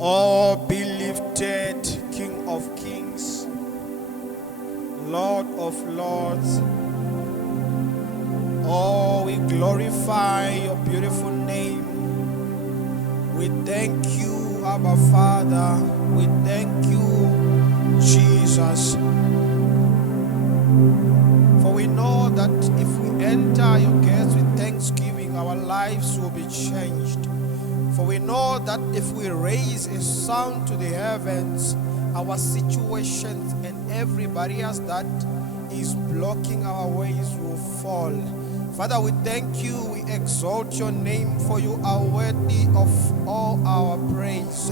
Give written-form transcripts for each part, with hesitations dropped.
Oh, be lifted, King of Kings, Lord of Lords. Oh, we glorify your beautiful name. We thank you, Abba Father. We thank you, Jesus. For we know that if we enter your gates with thanksgiving, our lives will be changed. For we know that if we raise a sound to the heavens, our situations and every barrier that is blocking our ways will fall. Father, we thank you, we exalt your name, for you are worthy of all our praise.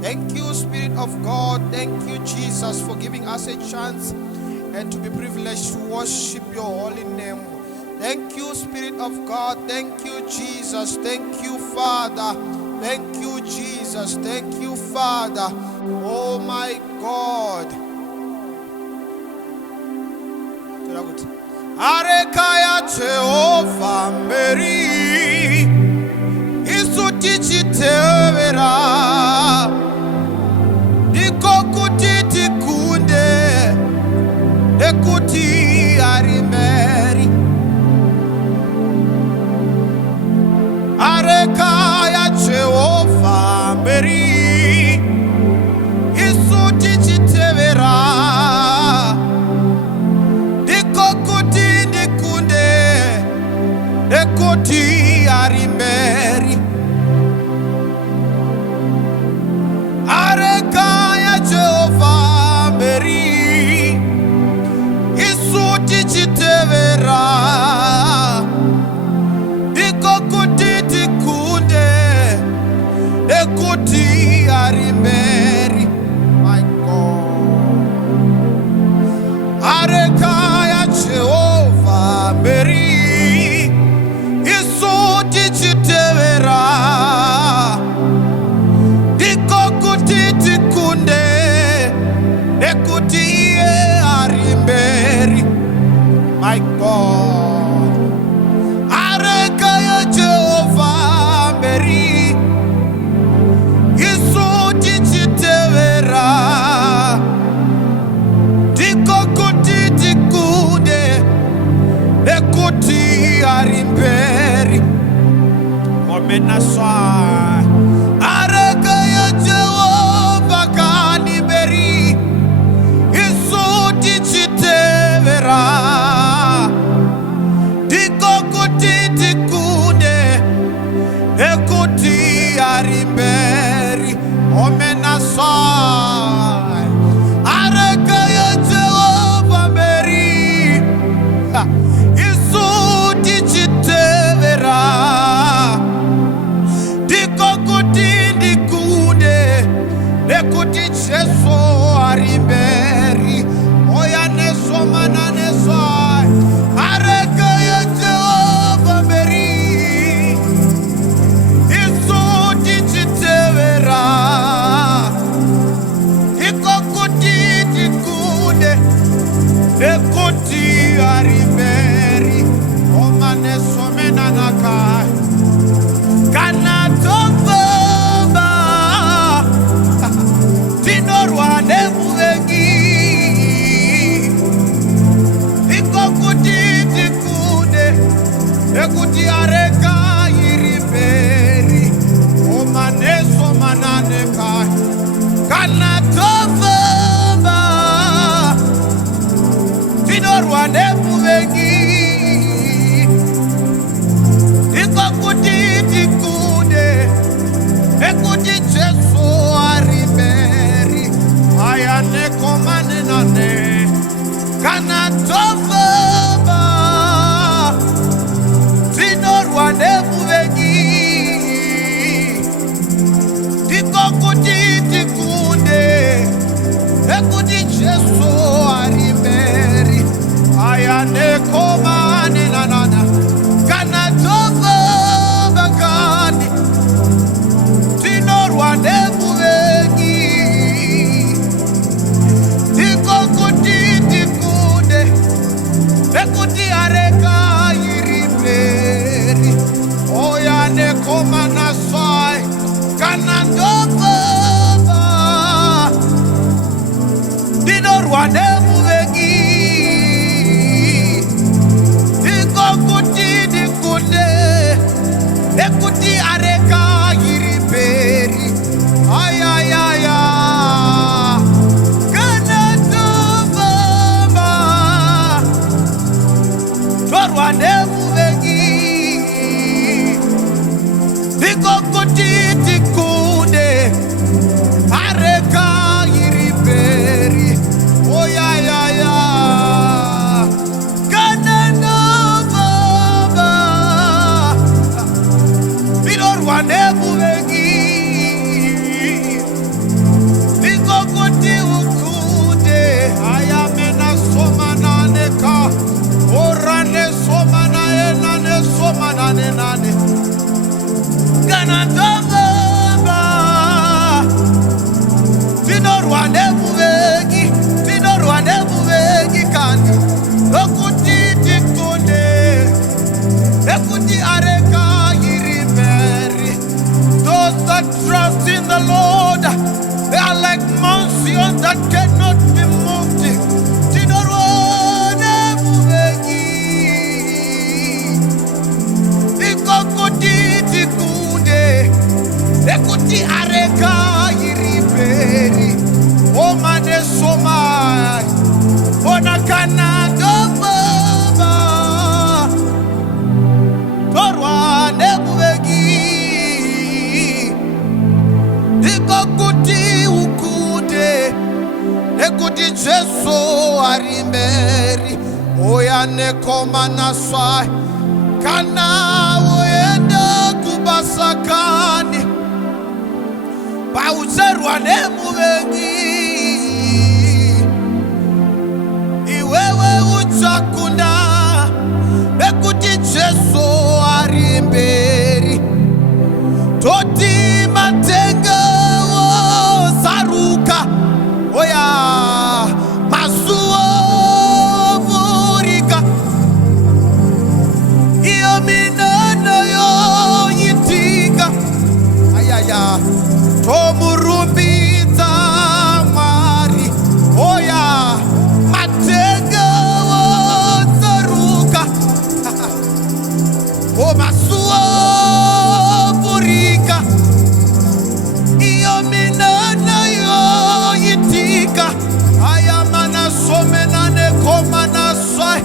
Thank you, Spirit of God. Thank you, Jesus, for giving us a chance and to be privileged to worship your holy name. Thank you, Spirit of God. Thank you, Jesus. Thank you, Father. Thank you, Jesus. Thank you, Father. Oh my God. AREKA YAJEHOVHA MBERI Isu TICHITEVERA Niko kuti tikunde Nekuti MBERI AREKA YAJEHOVHA MBERI Isu TICHITEVERA Ekoti MBERI AREKA YAJEHOVHA MBERI Isu TICHITEVERA Dikokuti tikunde Ekoti MBERI. My God. AREKA YAJEHOVHA MBERI TICHITEVERA Dikokuti tikunde Nekuti MBERI. My God. AREKA YAJEHOVHA MBERI Isu TICHITEVERA Dikokuti tikunde Nekuti MBERI. Omenaswa AREKA YAJEHOVHA MBERI Isu TICHITEVERA Dikokuti tikunde Ekuti MBERI. Omenaswa AREKA YAJEHOVHA MBERI Isu TICHITEVERA Nekuti Jesu MBERI. Oya neso mananeso AREKA YAJEHOVHA MBERI Isu TICHITEVERA Ikokuti tikunde Nekuti MBERI. Omaneso menanaka Kana tofamba Tinorwane muvengi Ikokuti tikunde Ekuti AREKA MBERI. Omaneso mananeka Kana tofamba Tinorwane muvengi Ikokuti tikunde Ekuti Jesu MBERI. Ayane komane nane Kana tofamba Tinorwane muvengi Ikokuti tikunde Ekuti Jesu MBERI. Ayane komane nanana Kana tofamba kani Tinorwane muvengi Ikokuti tikunde Ekuti AREKA MBERI. Oya ne komana sai kanandova Torwane muvengi Dikokuti dikunde Ekuti AREKA iriberi Ay ay ay ay Kanatu mama Torwane muvengi Dikokuti dikunde AREKA iriberi Oh ya ya ya Kanatu mama Torwane muvengi Dikokuti ukude Ayamena somananeka Orane somanaenane somananenane Ganandamba Tinorwane muvengi kandi Okuti dikunde Ekuti AREKA iriberi Those that trust in the Lord, they are like mountains that cannot be moved. Tinorwane muvengi Dikokuti dikunde Ekuti AREKA iriberi O mane somai Ona kanado mama Torwane muvengi Dikokuti ukude Ekuti Jesu arimberi Oya nekoma naswai Kana uenda kubasakani Pauserwane muvengi Iwewe uchakunda Ekuti Jesu arimberi Toti matenga wo saruka Oya masuo vurika Iyo minano yo yitika Ayaya Tomurumbidza Mwari Oya matenga wo saruka O masuo vurika Iyo minano yo yitika Ayamana somenane komana sai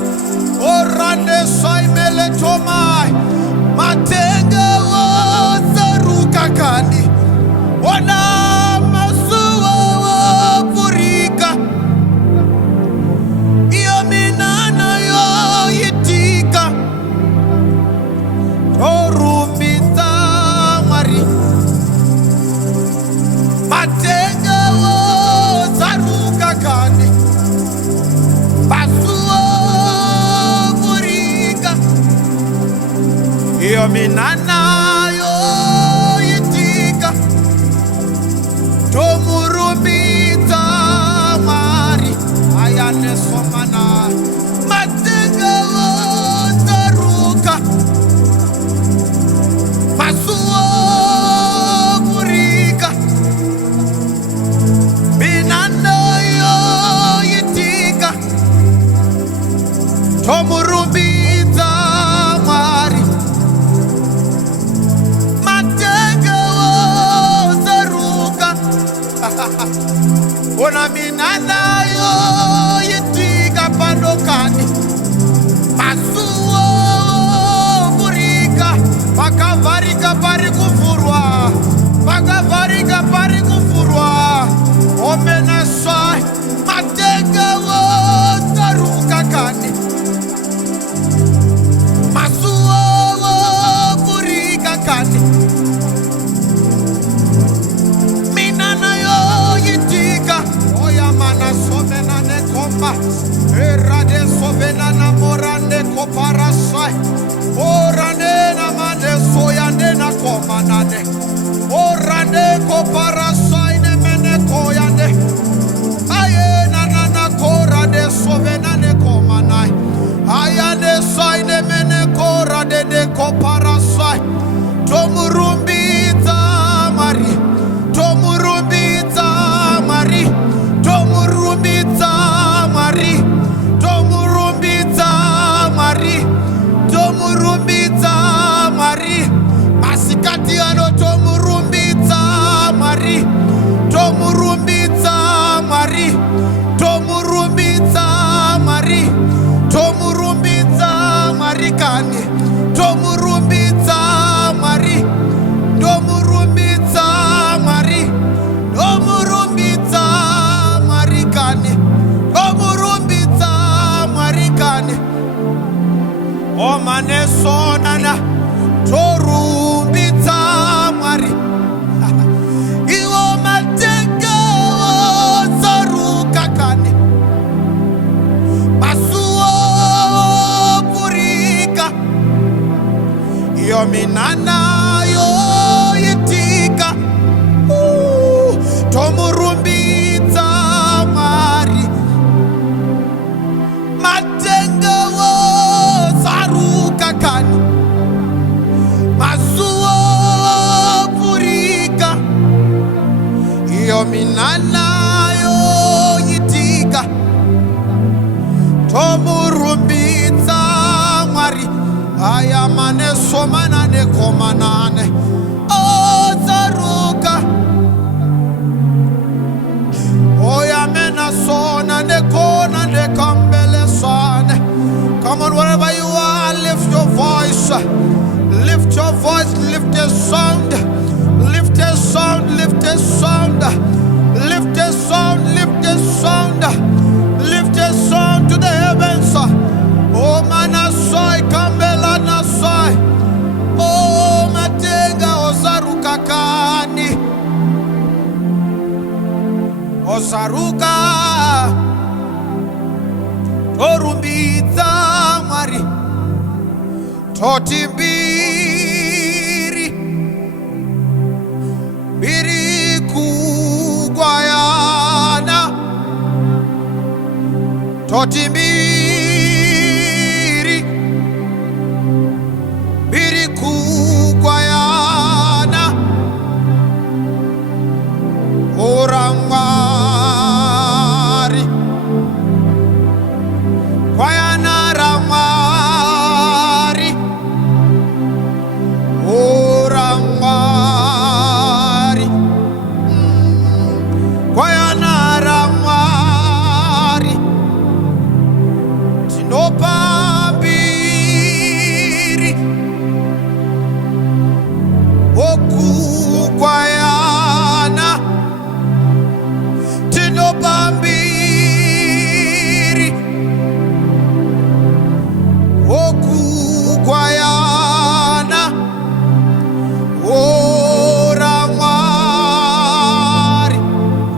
Orande sai meletomai Matenga wo saruka kandi Ona masuo vurika Iyo minano yo yitika Torumbidza Mwari Matenga wo saruka kandi Masuo vurika Iyo minana yo yitika Tomurumbidza Mwari Ayane somana Matenga wo saruka Masuo vurika Minana yo yitika Tomurumbidza Mwari Matenga wo saruka Ona minana yo yitika pandokani Masuo vurika Pakavarika pari kuvurwa Pakavarika pari kuvurwa Omena sai Matenga wo saruka kani Masuo vurika kani Minana yo yitika Oya mana somena ne komba Erade sovena na morande koparasai Orane na mande soyane na komanane Orane koparasai ne mene koyane Aye na na korade sovena ne komanai Ayane sai ne mene korade de koparasai Tomurumbidza Mwari Tomurumbidza Mwari Tomurumbidza tomurumbidza Mwari. Matenga wozaruka kani, mazuva opfurika, iyo minana yoitika. Tomurumbidza Mwari. Aya maneso manane komanane ozaruka. Oya mena sona ne kona ne kambele sone. Come on, wherever you are, lift your voice. Lift your voice, lift a sound. Lift a sound, lift a sound. Lift a sound, lift a sound. Lift a sound to the heavens. Oh manasoi kambela nasoi. Oh matenga ozaruka kani. Ozaruka torumbidza Mwari. Totimbiri biri kugwayana. Totimbiri biri kugwayana. Orangwari gwayana ramwari. Orangwari gwayana ramwari. Tinopambiri okugwayana. Tinopambiri okugwayana. Ora Mwari.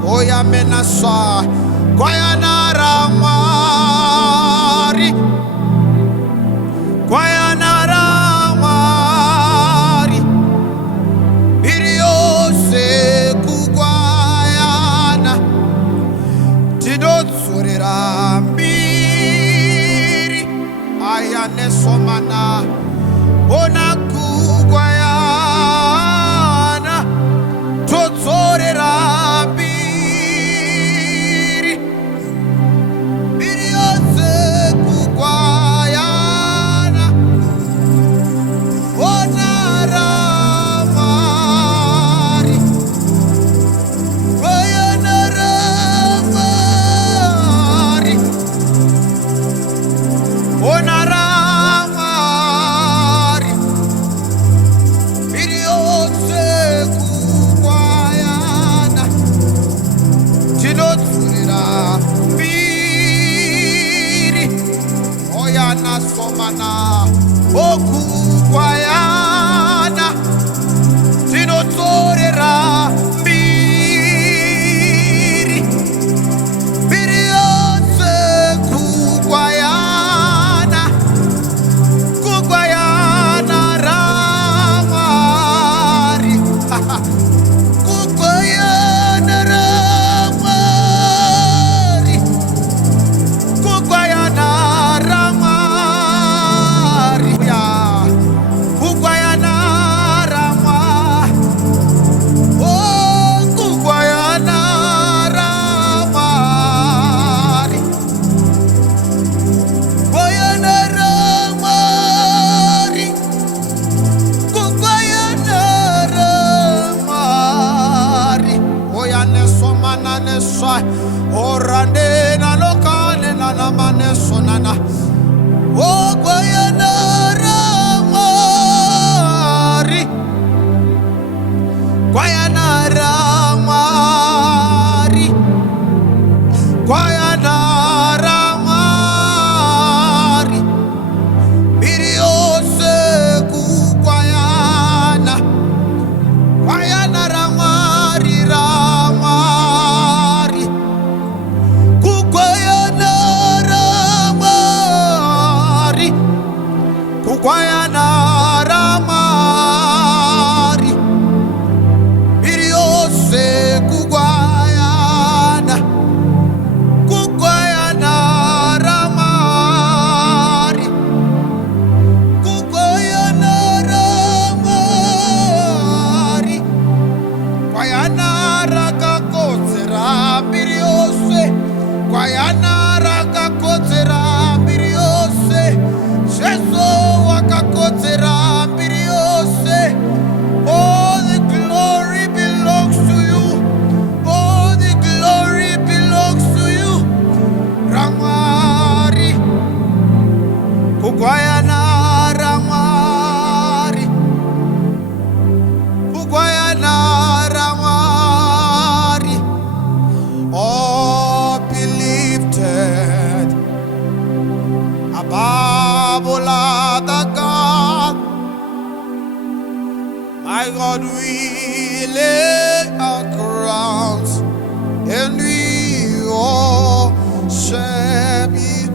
Oya menasa gwayana ramwari. Gwayana ramwari. Biri yose kugwayana. Tinotsurira mbiri ayane somana. Ona kugwayana. Totsorera mbiri. Biri yose kugwayana. Ona ramwari. Gwayana ramwari. Ona ramwari. Biri yose kugwayana. Tinotsurira mbiri. Oyana somana okugwayana. Tinotsorera mbiri. Biri yose kugwayana. Kugwayana ramwari. Kugwayana ramwari. Kugwayana ramwari. Kugwayana ramwari. Oh, kugwayana ramwari. Kugwayana ramwari. Kugwayana ramwari. Oyane somana neswa. Orande na lokane na namane sonana. Oh, gwayana ramwari. Gwayana ramwari. Gwayana ramwari. Biri yose kugwayana. Gwayana ramwari ramwari. Kugwayana ramwari. Kwayana rakakodzera mbiri yose. Jesu wakakodzera mbiri yose. All the glory belongs to you. All the glory belongs to you. Ramwari. Kukwayana Ramwari. Kukwayana Ramwari. Oh, be lifted above all other God. My God, we lay our crowns and we worship you.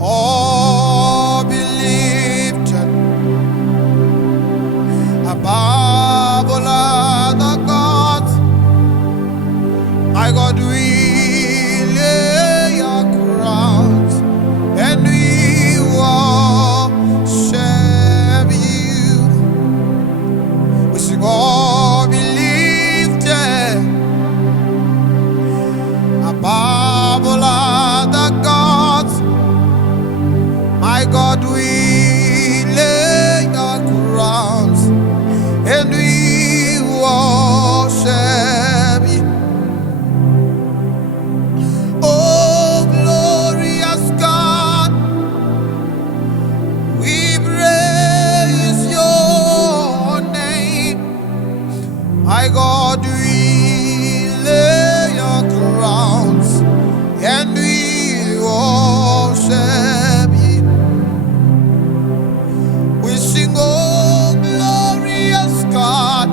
Oh, be lifted above all other gods. My God, we lay our crowns and we worship you. We sing, oh, be lifted above all other gods. My God, we lay our crowns and we worship you. Oh, glorious God, we praise your name. My God, we lay our crowns and we worship you. We sing, oh, glorious God,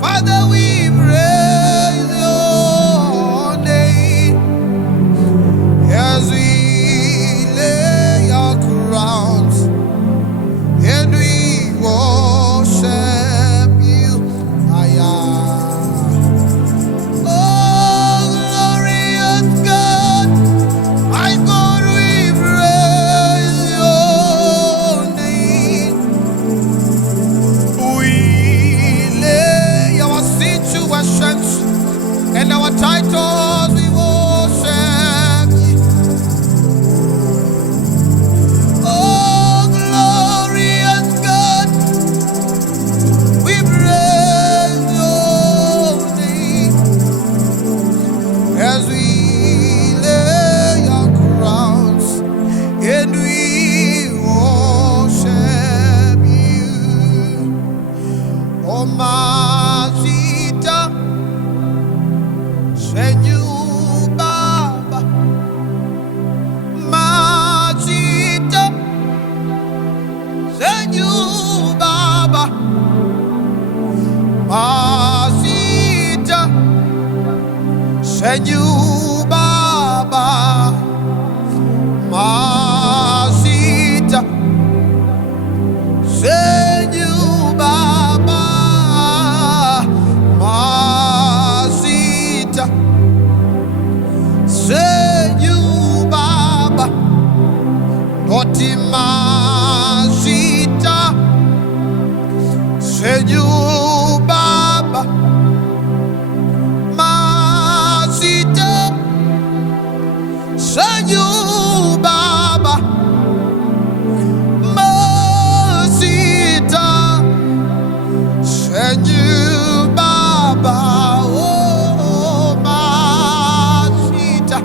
Father, we praise your name as we lay our crowns and we worship you. Oh, glorious God, my God, we praise your name. We lay our situations and our titles, we worship you. Oh, glorious God, we praise your name as we lay our crowns and we worship you. Oh, Mazita, Senyu Baba, Mazita, Senyu Baba, Mazita, Senyu Baba, Mazita, Senyu Baba, Mazita, Senyu Baba, Oti Mazita, Senyu Baba, Mazita, Senyu Baba, Mazita, Senyu Baba, oh, Mazita,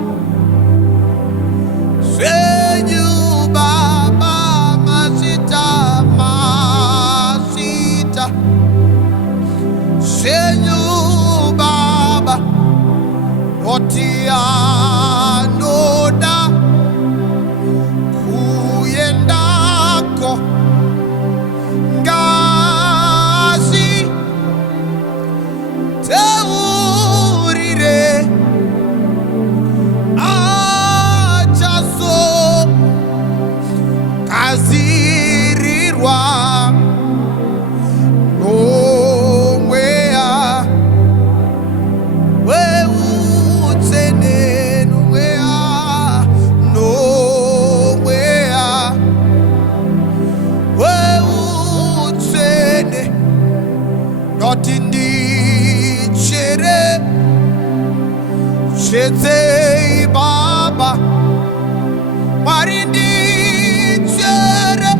Senyu Baba, Mazita, Mazita, Senyu Baba, Otianoda, Kuyendako, Ngazi, Teurire, Achaso, Kazirirwa, Nowea, Weutsene, Nowea, Nowea, Weutsene, not in the chere, Shetsei Baba Marindi Chere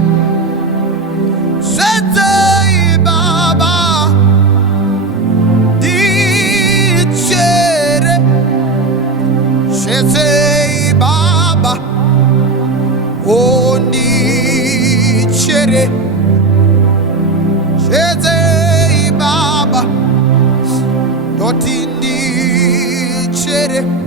Shetsei Baba Di Chere Shetsei Baba Oni Chere Shetsei Baba Dotindi Chere